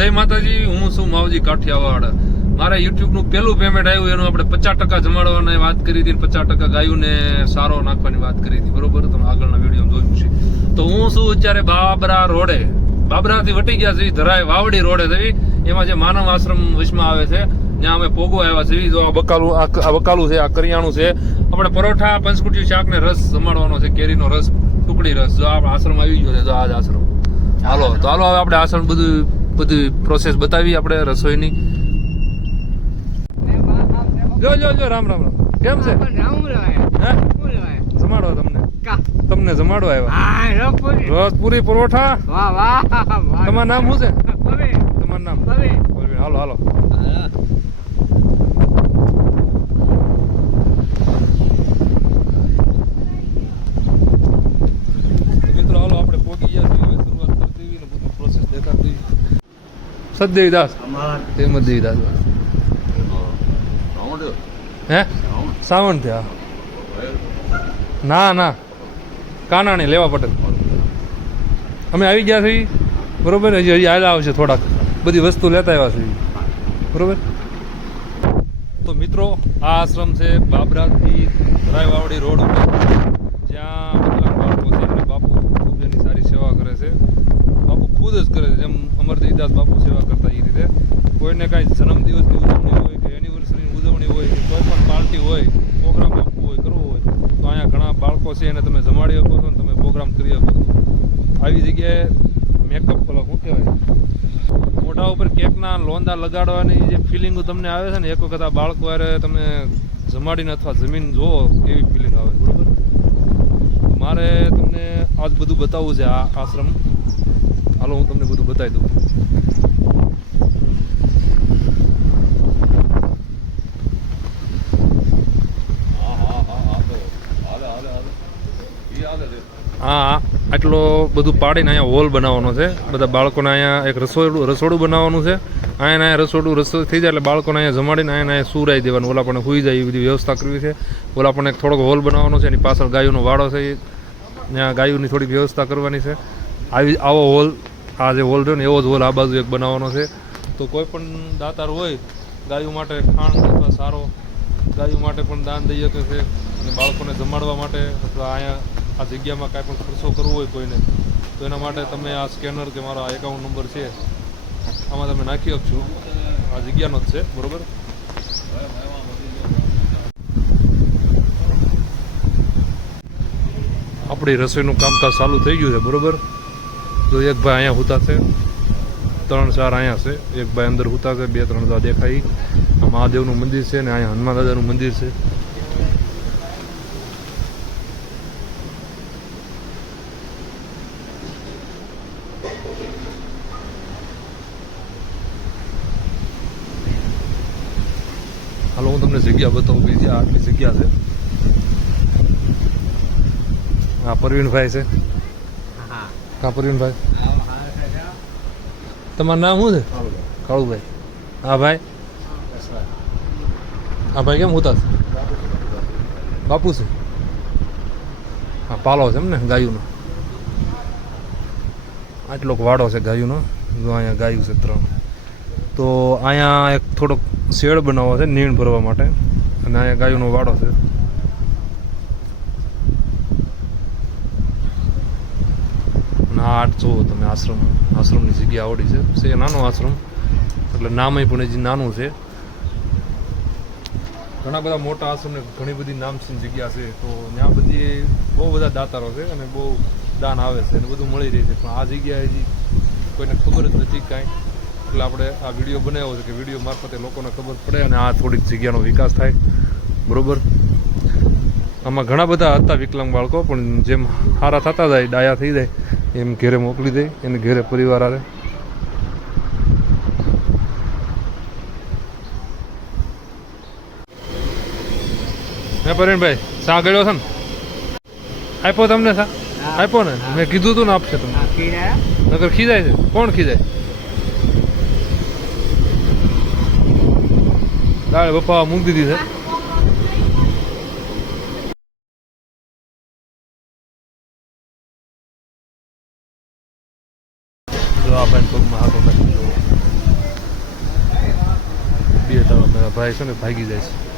જય માતાજી, હું છું માવજી કાઠિયાવાડ. મારા યુટ્યુબનું પેલું પેમેન્ટ આવ્યું, એનું આપણે પચાસ ટકા જમાડવાની વાત કરી હતી પચાસ ટકા ગાયું ને સારો નાખવાની વાત કરી હતી. બરોબર? તમે આગળના વીડિયો જોયું છે તો હું છું અત્યારે બાબરા રોડે. બાબરાથી વટી ગયા છે ધરાય વાવડી રોડે જવી. એમાં જે માનવ આશ્રમ વિશમાં આવે છે, ત્યાં અમે પોગો આવ્યા છે જો આ બકાલું આ બકાલું છે, આ કરિયાણું છે. આપણે પરોઠા પંચકુટી શાક ને રસ જમાડવાનો છે, કેરીનો રસ, ટુકડી રસ. જો આપણે આશ્રમ આવી ગયો છે, જો આજ આશ્રમ. હાલો, તો હાલો, હવે આપણે આશ્રમ બધું બધી પ્રોસેસ બતાવી આપણે રસોઈની. જો જો જો રામ રામ રામ. કેમ છે? જમાડવા તમને. તમને જમાડો આવ્યા. રોજ વાહ પરોઠા તમારું નામ શું છે? તમારું નામ. હાલો હાલો તો મિત્રો હાલો આપણે પોગી ગયા છીએ હવે શરૂઆત કરતી ને બધું પ્રોસેસ દેખાડતી સદદેવી દાસ તેમજ દેવી હે? સાવણ થયા. ના ના. કાનાણી લેવા પટેલ. અમે આવી ગયા છીએ. બરોબર? હજી હજી આવેલા આવશે થોડાક. બધી વસ્તુ લેતા આવ્યા છીએ. બરોબર? તો મિત્રો આ આશ્રમ છે બાબરાથી રાયવાવડી રોડ ઉપર. જ્યાં બાપુ ખૂબ એની સારી સેવા કરે છે. ખુદ જ કરે છે. જેમ અમરદેવદાસ બાપુ સેવા કરતા એ રીતે. કોઈને કાંઈ જન્મદિવસની ઉજવણી હોય કે એનિવર્સરીની ઉજવણી હોય કે કોઈ પણ પાર્ટી હોય, પ્રોગ્રામ આપવો હોય, કરવો હોય, તો અહીંયા ઘણા બાળકો છે એને તમે જમાડી શકો છો ને તમે પ્રોગ્રામ કરી શકો છો. આવી જગ્યાએ મેકઅપ પેલા શું કહેવાય? મોઢા ઉપર કેકના લોંદા લગાડવાની જે ફિલિંગ તમને આવે છે ને, એક વખત આ બાળકો હારે તમે જમાડીને અથવા જમીન જુઓ, એવી ફિલિંગ આવે બરોબર? મારે તમને આજ બધું બતાવવું છે આ આશ્રમ. હાલો, હું તમને બધું બતાવી દઉં. હા આટલો બધું પાડીને અહીંયા હોલ બનાવવાનો છે. બધા બાળકોને અહીંયા એક રસોડું રસોડું બનાવવાનું છે. અહીંયા અહીંયા રસોડું રસોઈ થઈ જાય એટલે બાળકોને અહીંયા જમાડીને અહીંયા અહીંયા સુરાઈ દેવાનું. ઓલા પણ સુઈ જાય એ બધી વ્યવસ્થા કરવી છે. ઓલા પણ એક થોડોક હોલ બનાવવાનો છે. એની પાછળ ગાયોનો વાડો છે. ત્યાં ગાયોની થોડીક વ્યવસ્થા કરવાની છે. આવી, આવો હોલ આ જે હોલ રહ્યો ને, એવો જ હોલ આ બાજુ એક બનાવવાનો છે. તો કોઈ પણ દાતાર હોય, ગાયો માટે ખાણ અથવા સારો, ગાયો માટે પણ દાન દઈ શકે છે. અને બાળકોને જમાડવા માટે અથવા અહીંયા આ જગ્યામાં કાંઈ પણ ખર્ચો કરવો હોય કોઈને, તો એના માટે તમે આ સ્કેનર કે મારો આ એકાઉન્ટ નંબર છે, આમાં તમે નાખી શકશો આ જગ્યાનો જ છે, બરોબર? આપણી રસોઈનું કામકાજ ચાલુ થઈ ગયું છે, બરોબર? તો એક ભાઈ અહીંયા હુતા છે. ત્રણ ચાર અહીંયા છે. એક ભાઈ અંદર હુતા છે, બે ત્રણ ચાર દેખાય આ મહાદેવનું મંદિર છે ને અહીંયા હનુમાન દાદાનું મંદિર છે. હાલો, હું તમને જગ્યા બતાવું, બીજી આટલી જગ્યા છે. હા પરવીનભાઈ છે. હા પરવીનભાઈ તમારું નામ શું છે? કાળુભાઈ. હા ભાઈ? હા ભાઈ કેમ હોતા બાપુ છે? હા પાલો છે એમ ને ગાયુંનો. આટલો વાડો છે ગાયુંનો. જો અહીંયા ગાયું છે ત્રણ. તો અહીંયા એક થોડોક શેડ બનાવવો છે નીણ ભરવા માટે. અને અહીંયા ગાયુનો વાડો છે અને આ આઠ છો તમે આશ્રમ આશ્રમની જગ્યા આવડી છે. નાનો આશ્રમ. એટલે નામય પણ હજી નાનું છે. ઘણા બધા મોટા આશ્રમ ને ઘણી બધી નામચીન જગ્યા છે. તો ત્યાં બધી બહુ બધા દાતારો છે અને બહુ દાન આવે છે અને બધું મળી રહે છે. પણ આ જગ્યાએ હજી કોઈને ખબર જ નથી કાંઈ. એટલે આપણે આ વીડિયો બનાવ્યો છે કે વીડિયો મારફતે લોકોને ખબર પડે અને આ થોડીક જગ્યાનો વિકાસ થાય. બરોબર? આમાં ઘણા બધા હતા વિકલાંગ બાળકો, પણ જેમ સારા થતા જાય, ડાયા થઈ જાય એમ ઘેરે મોકલી દે એને ઘેરે પરિવાર આવે. હે પરેણભાઈ સા ગળ્યો છે ને? આપ્યો તમને સા? આપ્યો ને? મેં કીધું તું ને આપશે તમને. નગર ખીજાય છે. કોણ ખીજાય? દાળ બપા મૂકી દીધી છે. તો આપણે પગમાં હાથો નાખી બે ત્રણ ભાઈ છે ને ભાગી જાય છે.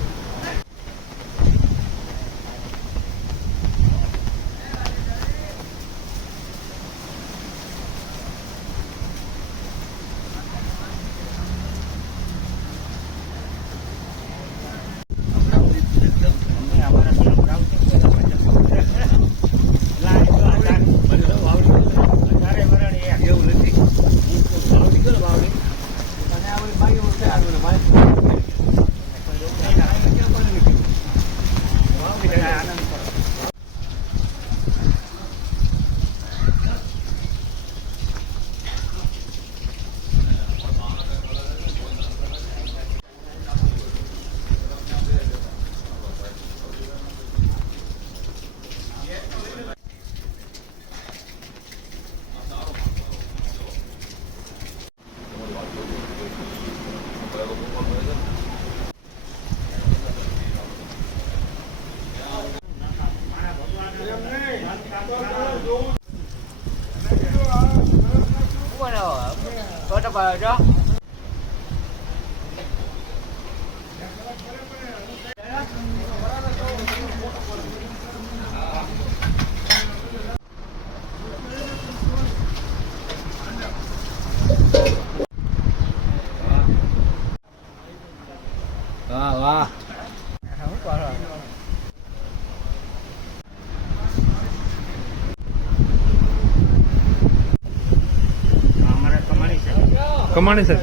કમાણી છે?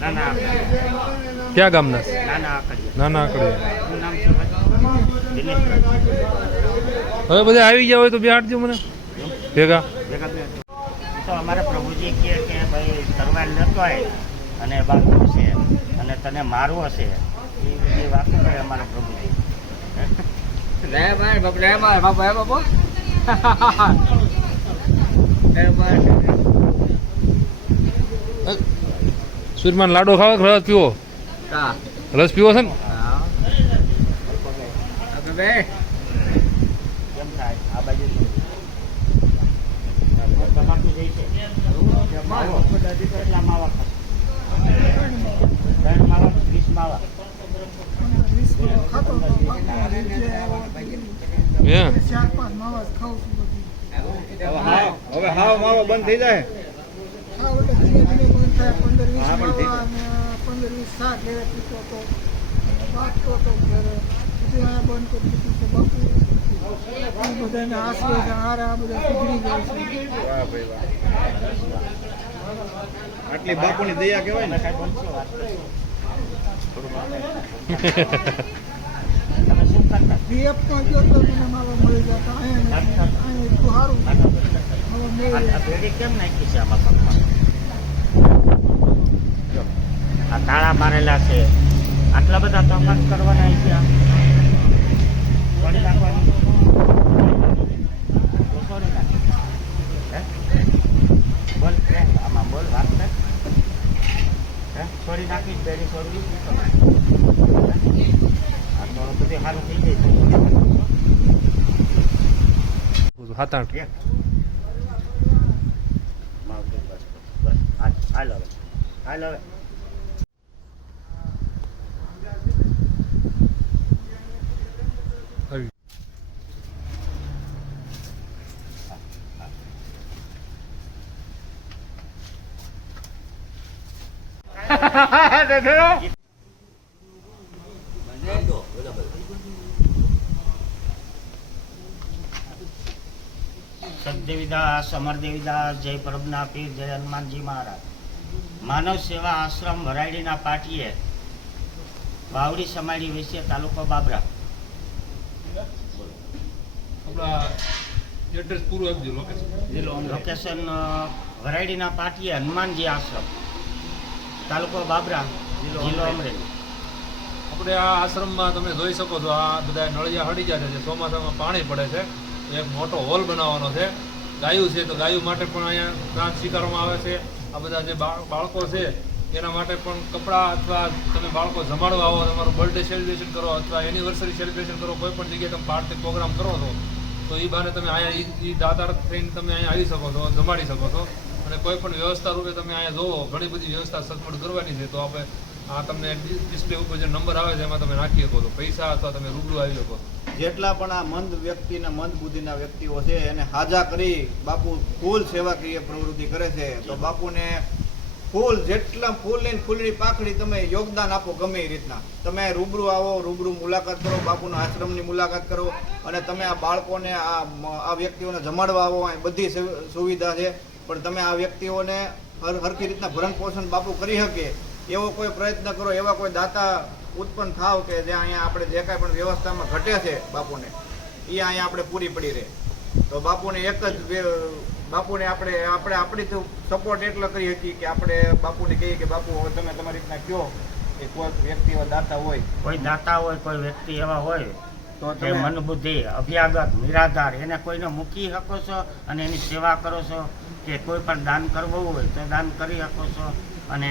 ના ના ક્યાં ગામના? ના આકડિયા હવે બધા આવી ગયા હોય તો બેહાડજો મને. ભેગા. ભેગા તો અમારા પ્રભુજી કહે કે ભાઈ તરવાર નતો આવે અને બાકી છે અને તને મારવો છે. એ બધી વાતો કરે અમારા પ્રભુજી. લે ભાઈ બાપ લે ભાઈ બાપ હે બાપો. લે ભાઈ. સૂર્યમાન લાડો ખાવા કે રસ પીવો? રસ પીવો છે ને? હવે હાવ માવા બંધ થઈ આ બાજુ શું? તમાકુ જઈ છે માવો કેટલા માવા ખાશો? ત્રણ માવા વીસ માવા હે હવે હાવ માવો બંધ થઈ જાય હા, પણ ઠીક છે. વાહ ભાઈ વાહ આટલી બાપુની દયા કહેવાય ને શું કરતા આ આ ભેડી કેમ નાખી છે આમાં આ તાળા મારેલા છે. આટલા બધા તપાસ કરવાના છે છોડી છોડી છોડી નાખી શું કરવાનું? આ તો બધી સારું થઈ જાય તો છોડી નાખો. હાથ આઠ કે માવજત બસ બસ. હાલ હાલ સદદેવીદાસ અમરદેવીદાસ જય પ્રભના પીર જય હનુમાનજી મહારાજ. માનવ સેવા આશ્રમ વરાયડીના પાટીએ વાવડી સમાડી વિશે તાલુકો બાબરા. એડ્રેસ પૂરું આપજો લોકેશન લોકેશન વરાયડીના પાટીએ હનુમાનજી આશ્રમ. તાલુકો બાબરા. આપણે આ આશ્રમમાં તમે જોઈ શકો છો, આ બધા નળિયા હડી જાય છે, ચોમાસામાં પાણી પડે છે. એક મોટો હોલ બનાવવાનો છે. ગાયું છે તો ગાયું માટે પણ અહીંયા ગ્રાન્ટ સ્વીકારવામાં આવે છે. આ બધા જે બાળકો છે, એના માટે પણ કપડાં અથવા તમે બાળકો જમાડવા આવો, તમારું બર્થડે સેલિબ્રેશન કરો અથવા એનિવર્સરી સેલિબ્રેશન કરો, કોઈ પણ જગ્યાએ તમે પાર્ટી પ્રોગ્રામ કરો છો, તો એ બહાને તમે અહીંયા ઈ દાતાર થઈને તમે અહીંયા આવી શકો છો, જમાડી શકો છો. અને કોઈ પણ વ્યવસ્થા રૂપે તમે અહીંયા જોવો, ઘણી બધી વ્યવસ્થા સગવડ કરવાની છે, તો આપણે આ તમને ડિસ્પ્લે ઉપર જે નંબર આવે છે એમાં તમે નાખી શકો છો. પૈસા અથવા તમે રૂબરૂ આવી શકો જેટલા પણ આ મંદ વ્યક્તિના મંદ બુદ્ધિના વ્યક્તિઓ છે એને હાજા કરી બાપુ ફૂલ સેવાકીય પ્રવૃત્તિ કરે છે તો બાપુને ફૂલ જેટલા ફૂલની ફૂલની પાખડી તમે યોગદાન આપો ગમે એ રીતના. તમે રૂબરૂ આવો રૂબરૂ મુલાકાત કરો બાપુના આશ્રમની મુલાકાત કરો અને તમે આ બાળકોને આ આ વ્યક્તિઓને જમાડવા આવો અહીં બધી સુવિધા છે. પણ તમે આ વ્યક્તિઓને હર હરખી રીતના ભરણ પોષણ બાપુ કરી શકે. એવો કોઈ પ્રયત્ન કરો એવા કોઈ દાતા ઉત્પન્ન થાવ કે જે અહીંયા આપણે જે કાંઈ પણ વ્યવસ્થામાં ઘટે છે બાપુને એ અહીંયા આપણે પૂરી પડી રહે. તો બાપુને એક જ બાપુને આપણે આપણે આપણી સપોર્ટ એટલો કરી હતી કે આપણે બાપુને કહીએ કે બાપુ હવે તમે તમારી રીતના કહો કે કોઈ વ્યક્તિ દાતા હોય. કોઈ દાતા હોય કોઈ વ્યક્તિ એવા હોય તો તે તમે મન બુદ્ધિ અભ્યાગત નિરાધાર એને કોઈને મૂકી શકો છો અને એની સેવા કરો છો કે કોઈ પણ દાન કરવું હોય તો દાન કરી શકો છો અને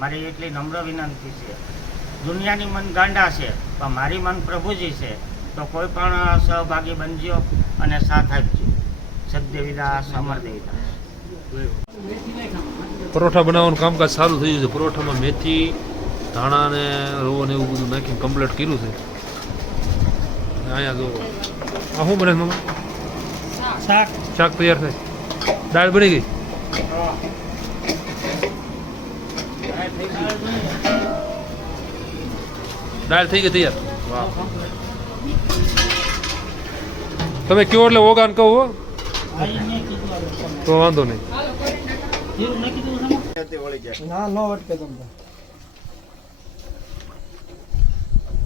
મારી એટલી નમ્ર વિનંતી છે. દુનિયાની મન ગાંડા છે પણ મારી મન પ્રભુજી છે તો કોઈ પણ સહભાગી બનજો અને સાથ આપજો. સદદેવીદાસ અમરદેવીદાસ. પરોઠા બનાવવાનું કામકાજ સારું થયું ગયું છે. પરોઠામાં મેથી ધાણા ને રવો ને એવું બધું નાખીને કમ્પ્લીટ કર્યું છે. અહીંયા જો આ શું બને શાક. શાક તૈયાર થાય. દાળ બની ગઈ? દાળ થઈ ગઈ તૈયાર? તમે કયો એટલે ઓગાન કહો હો. તો વાંધો નહીં.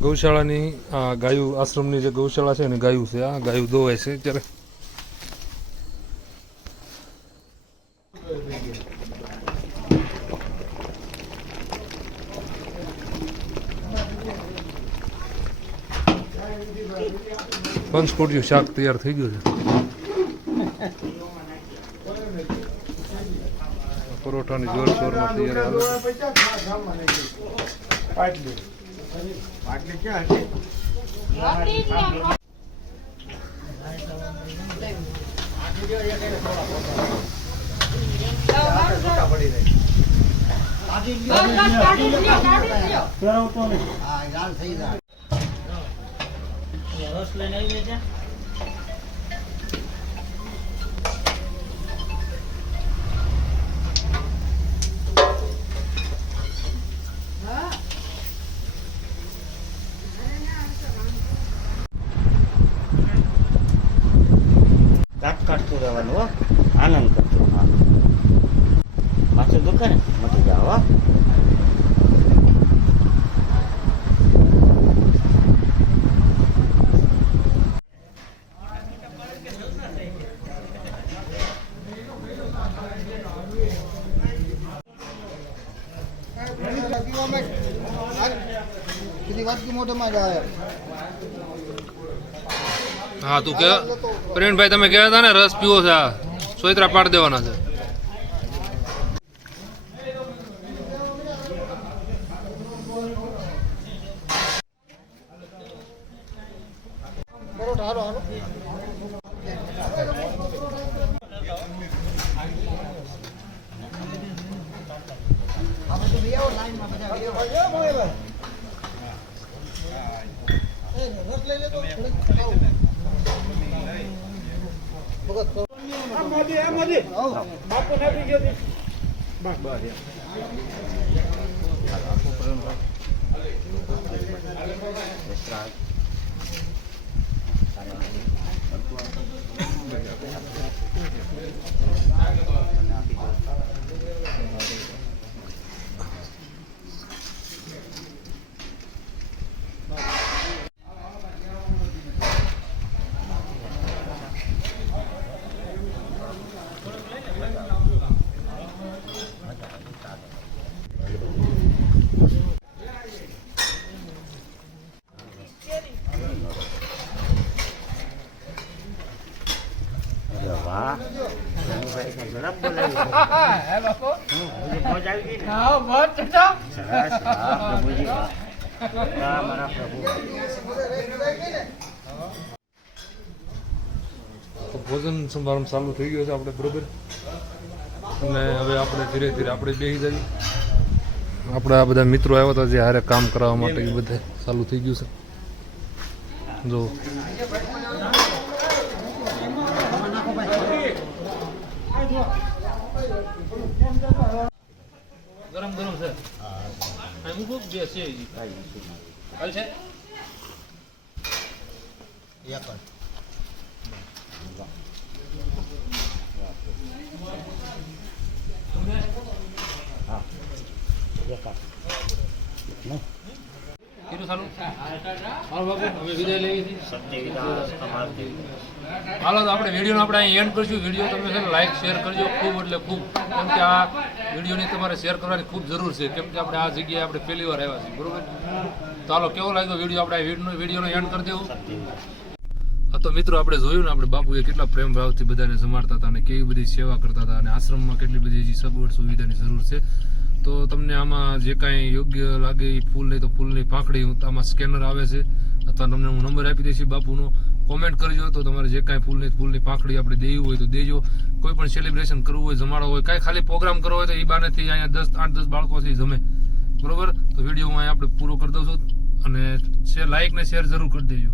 ગૌશાળાની આ ગાયું આશ્રમની જે ગૌશાળા છે ને ગાયું છે આ ગાયું દોવાય છે ત્યારે પંચકોટિયું શાક તૈયાર થઈ ગયું છે. પરોઠાની જોર શોરમાં તૈયારી જાય. રસ લઈને આવી છે કાટ કાઢતું રહેવાનું હો આનંદ કરતો હા પાછું દુખે ને મટી જાવ હો હા, તું કે પ્રવીણભાઈ તમે કહેતા હતા ને? રસ પીવો છે આ. સોયત્રા પાડી દેવાના છે. Gracias. તો ભોજન સમારંભ ચાલુ થઈ ગયો છે આપણે, બરોબર? અને હવે આપણે ધીરે ધીરે આપણે બેસી જઈએ. આપણા આ બધા મિત્રો આવ્યા હતા જે હારે કામ કરાવવા માટે એ બધે ચાલુ થઈ ગયું છે. જો ગરમ ગરમ છે. હા. મૂકો બે છે હજી. હાલ છે? કીધું સારું? હાલો બાપુ હવે વિદાય લેવી હતી સત્ય હાલો તો આપણે વિડીયોનો આપણે અહીં એન્ડ કરશું. વીડિયો તમે છે ને લાઈક શેર કરજો ખૂબ એટલે ખૂબ. કેમ કે આ વિડીયોની તમારે શેર કરવાની ખૂબ જરૂર છે. કેમ કે આપણે આ જગ્યાએ આપણે પહેલી વાર આવ્યા છીએ, બરોબર? ચાલો કેવો લાગ્યો વીડિયો? આપણે વીડિયો વિડીયોનો એન્ડ કરી દેવું. હા, તો મિત્રો, આપણે જોયું ને, આપણે બાપુએ કેટલા પ્રેમ ભાવથી બધાને જમાડતા હતા અને કેવી બધી સેવા કરતા હતા અને આશ્રમમાં કેટલી બધી હજી સગવડ સુવિધાની જરૂર છે. તો તમને આમાં જે કાંઈ યોગ્ય લાગે એ ફૂલ, નહીં તો ફૂલની પાંખડી આમાં સ્કેનર આવે છે. અથવા તમને હું નંબર આપી દઈશ બાપુનો. કોમેન્ટ કરજો તો તમારે જે કાંઈ ફૂલની ફૂલની પાંખડી આપણે દેવી હોય તો દેજો. કોઈ પણ સેલિબ્રેશન કરવું હોય, જમાડો હોય, કાંઈ ખાલી પ્રોગ્રામ કરવો હોય તો એ બાનેથી અહીંયા દસ, આઠ, દસ બાળકોથી જમે. બરોબર? તો વીડિયો હું અહીંયા આપણે પૂરો કરી દઉં છું અને શેર લાઈક ને શેર જરૂર કરી દેજો.